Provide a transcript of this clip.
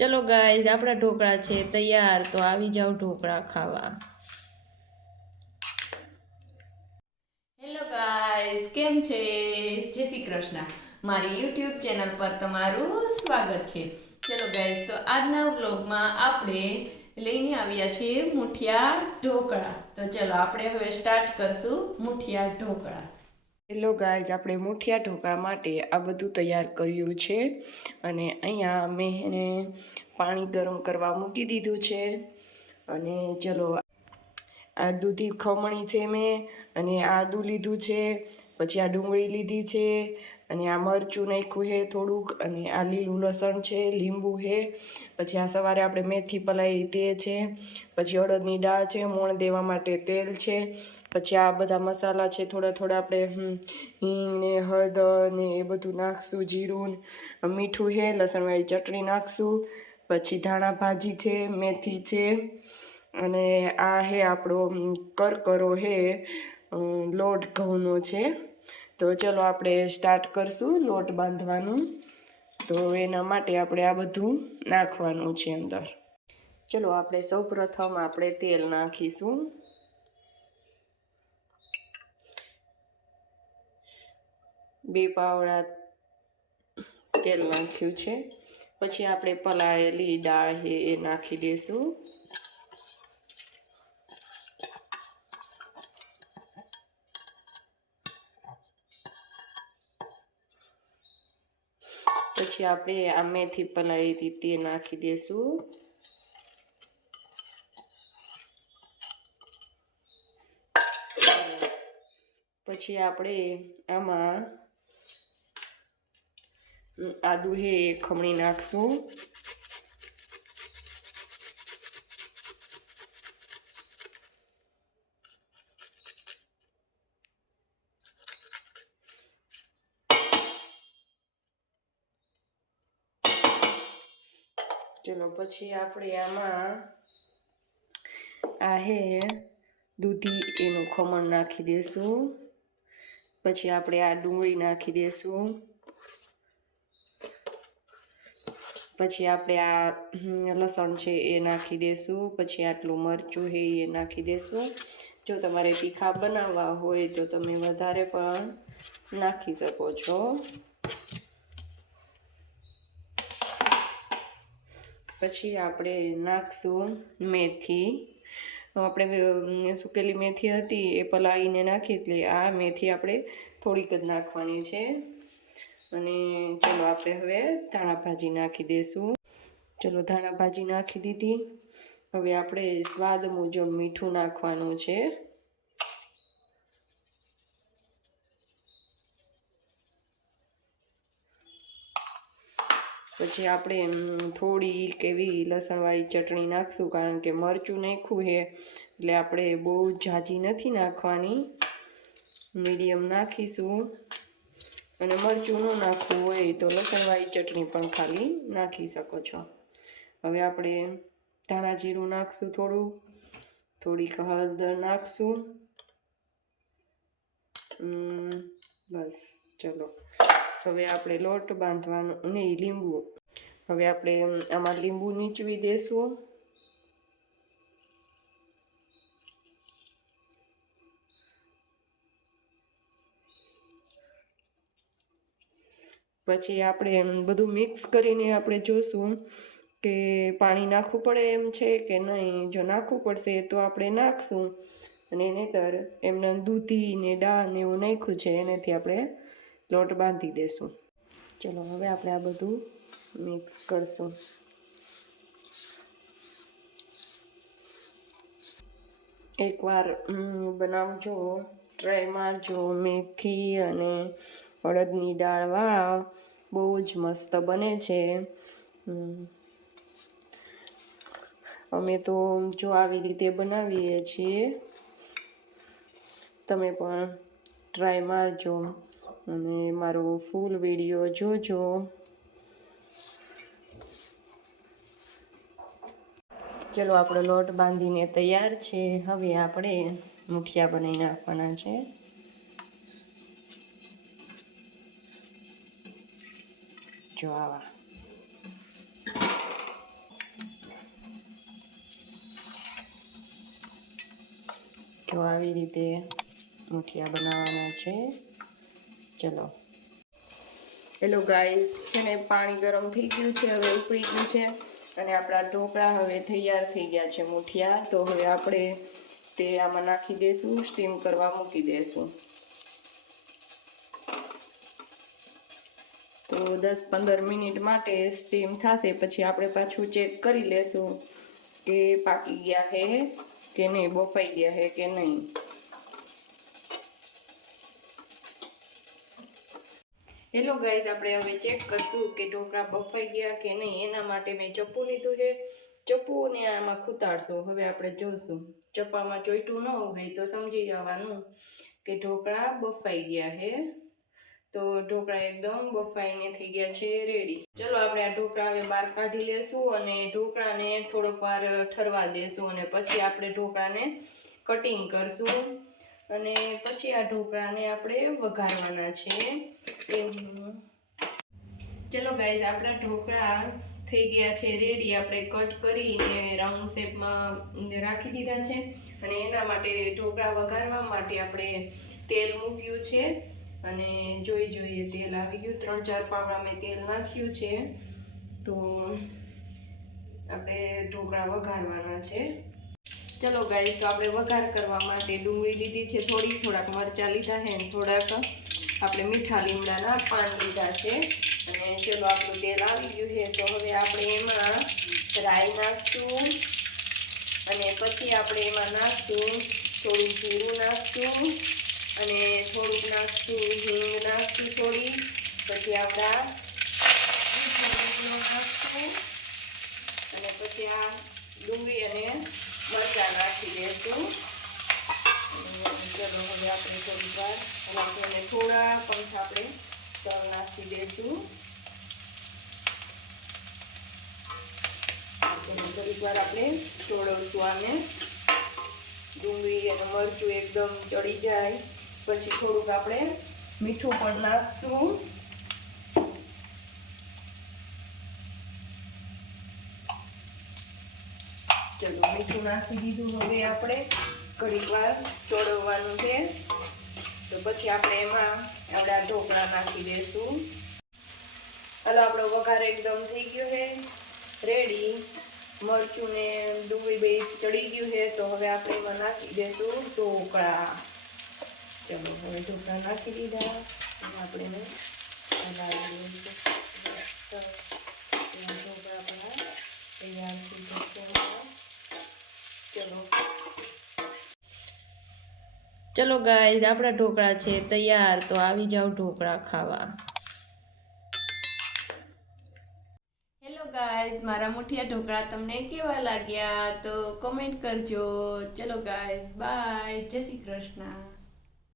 ચલો ગાઈઝ, આપણા ઢોકળા છે તૈયાર, તો આવી જાઓ ઢોકળા ખાવા. હેલો ગાઈઝ, કેમ છે? જય શ્રી કૃષ્ણ. મારી યુટ્યુબ ચેનલ પર તમારું સ્વાગત છે. ચલો ગાઈઝ, તો આજના વ્લોગમાં આપણે લઈને આવ્યા છીએ મુઠિયા ઢોકળા. તો ચલો આપણે હવે સ્ટાર્ટ કરશું મુઠિયા ઢોકળા. હેલો ગાઈઝ, આપણે મુઠિયા ઢોકળા માટે આ બધું તૈયાર કર્યું છે. અને અહીંયા મેં એને પાણી ગરમ કરવા મૂકી દીધું છે. અને ચલો, આ દૂધી ખમણી છે મેં, અને આદું લીધું છે, પછી આ ડુંગળી લીધી છે, અને આ મરચું નાખ્યું છે થોડુંક, અને આ લીલું લસણ છે, લીંબુ છે, પછી આ સવારે આપણે મેથી પલાળી તે છે, પછી અડદની દાળ છે, મોણ દેવા માટે તેલ છે, પછી આ બધા મસાલા છે થોડા થોડા, આપણે હિંગ ને હળદર ને એ બધું નાખશું, જીરું, મીઠું છે, લસણવાળી ચટણી નાખશું, પછી ધાણા ભાજી છે, મેથી છે, અને આ હે આપણો કરકરો હે લોટ ઘઉંનો છે. તો ચલો આપણે સ્ટાર્ટ કરશું લોટ બાંધવાનું. તો એના માટે આપણે આ બધું નાખવાનું છે અંદર. ચલો, આપણે સૌપ્રથમ આપણે તેલ નાખીશું. બે પાવડા તેલ નાખ્યું છે. પછી આપણે પલાળેલી દાળ છે એ નાખી દઈશું. પછી આપણે આ મેથી પલાળી હતી તે નાખી દઈશું. પછી આપણે આમાં આદુ હે ખમણી નાખશું. ચલો, પછી આપણે આમાં આ હે દૂધી એનું ખમણ નાખી દઈશું. પછી આપણે આ ડુંગળી નાખી દઈશું. પછી આપણે આ લસણ છે એ નાખી દઈશું. પછી આટલું મરચું છે એ નાખી દઈશું. જો તમારે તીખા બનાવવા હોય તો તમે વધારે પણ નાખી શકો છો. પછી આપણે નાખશું મેથી. આપણે સૂકેલી મેથી હતી એ પલાળીને નાખી, એટલે આ મેથી આપણે થોડીક જ નાખવાની છે. અને ચલો, આપણે હવે ધાણા ભાજી નાખી દઈશું. ચલો, ધાણા ભાજી નાખી દીધી. હવે આપણે સ્વાદ મુજબ મીઠું નાખવાનું છે. પછી આપણે થોડીક એવી લસણવાળી ચટણી નાખશું, કારણ કે મરચું નાખ્યું છે એટલે આપણે બહુ ઝાઝી નથી નાખવાની, મીડિયમ નાખીશું. અને મરચું ન નાખવું હોય તો લસણવાળી ચટણી પણ ખાલી નાખી શકો છો. હવે આપણે ધાણા જીરું નાખશું, થોડીક હળદર નાખશું. બસ, ચલો. હવે આપણે લોટ બાંધવાનો, નહીં, લીંબુ. હવે આપણે આમાં લીંબુ નીચવી દઈશું. પછી આપણે બધું મિક્સ કરીને આપણે જોશું કે પાણી નાખવું પડે એમ છે કે નહીં. જો નાખવું પડશે તો આપણે નાખશું, અને નહીંતર એમને દૂધી ને દાળ ને એવું નાખ્યું છે એનાથી આપણે લોટ બાંધી દેશું. ચલો, હવે આપણે આ બધું મિક્સ કરશું. એકવાર બનાવજો, ટ્રાય મારજો. મેથી અને અડદની દાળવાળા બહુ જ મસ્ત બને છે. અમે તો જો આવી રીતે બનાવીએ છીએ. તમે પણ ટ્રાય મારજો અને મારો ફૂલ વિડીયો જોજો. ચલો, આપણો લોટ બાંધીને તૈયાર છે. હવે આપણે મુઠિયા બનાવી નાખવાના છે. જો આવા. જો આવી રીતે મુઠિયા બનાવવાના છે. ચલો. હેલો ગાઈસ, છે ને પાણી ગરમ થઈ ગયું છે, હવે ઉકળી ગયું છે અને આપણા ઢોકળા હવે તૈયાર થઈ ગયા છે મુઠિયા. તો હવે આપણે તે આમાં નાખી દઈશું, સ્ટીમ કરવા મૂકી દઈશું. તો 10-15 મિનિટ માટે સ્ટીમ થશે, પછી આપણે પાછું ચેક કરી લેશું કે પાકી ગયા છે કે નહીં, બફાઈ ગયા છે કે નહીં. હેલો ગાઈઝ, આપણે હવે ચેક કરશું કે ઢોકળા બફાઈ ગયા કે નહીં. એના માટે મેં ચપ્પુ લીધું છે. ચપ્પુને આમાં ખૂતાડશું. હવે આપણે જોઈશું. ચપ્પામાં ચોઈટું ન હોય તો સમજી જવાનું કે ઢોકળા બફાઈ ગયા છે. તો ઢોકળા એકદમ બફાઈને થઈ ગયા છે રેડી. ચલો આપણે આ ઢોકળા હવે બહાર કાઢી લેશું અને ઢોકળાને થોડોક વાર ઠરવા દેશું અને પછી આપણે ઢોકળાને કટિંગ કરશું અને પછી આ ઢોકળાને આપણે વઘારવાના છે. ચલો ગાઈઝ, આપણા ઢોકળા થઈ ગયા છે રેડી. આપણે કટ કરીને રાઉન્ડ શેપમાં રાખી દીધા છે અને એના માટે ઢોકળા વઘારવા માટે આપણે તેલ મૂક્યું છે અને જોઈએ તેલ આવી ગયું. 3-4 પાવડા મેં તેલ નાખ્યું છે. તો આપણે ઢોકળા વઘારવાના છે. ચલો ગાઈસ, તો આપણે વઘાર કરવા માટે ડુંગળી લીધી છે, થોડાક મરચાં લીધા છે અને થોડાક આપણે મીઠા લીમડાના પાન લીધા છે. અને ચલો આપણું તેલ આવી ગયું છે, તો હવે આપણે એમાં રાઈ નાખશું અને પછી આપણે એમાં નાખશું થોડું જીરું નાખશું અને થોડુંક નાખશું હિંગ નાખશું થોડી. પછી આપણા નાખશું અને પછી આ ડુંગળી અને મરચાં નાખી દઈશું. ચલો હવે આપણે થોડી વાર રાખીને થોડા પંખ આપણે તલ નાખી દઈશું. થોડીક વાર આપણે ચોળવશું આને. ડુંગળી અને મરચું એકદમ ચડી જાય પછી થોડુંક આપણે મીઠું પણ નાખશું. ચલો મીઠું નાખી દીધું. હવે આપણે ઘડીક વાર ચોળવવાનું છે. તો પછી આપણે એમાં આપણા ઢોકળા નાખી દઈશું. હાલો, આપણો વઘાર એકદમ થઈ ગયો છે રેડી. મરચું ને ડુંગળી બે ચડી ગયું છે, તો હવે આપણે એમાં નાખી દઈશું ઢોકળા. ચલો હવે ઢોકળા નાખી દીધા. આપણે એને હલાવી દઈશું. ઢોકળા આપણા તૈયાર થઈ જશે. ચલો ગાઈઝ, આપણા ઢોકળા છે તૈયાર. તો આવી જાઓ ઢોકળા ખાવા. હેલો ગાઈઝ, મારા મુઠિયા ઢોકળા તમને કેવા લાગ્યા તો કમેન્ટ કરજો. ચલો ગાઈઝ, બાય, જય શ્રી કૃષ્ણ.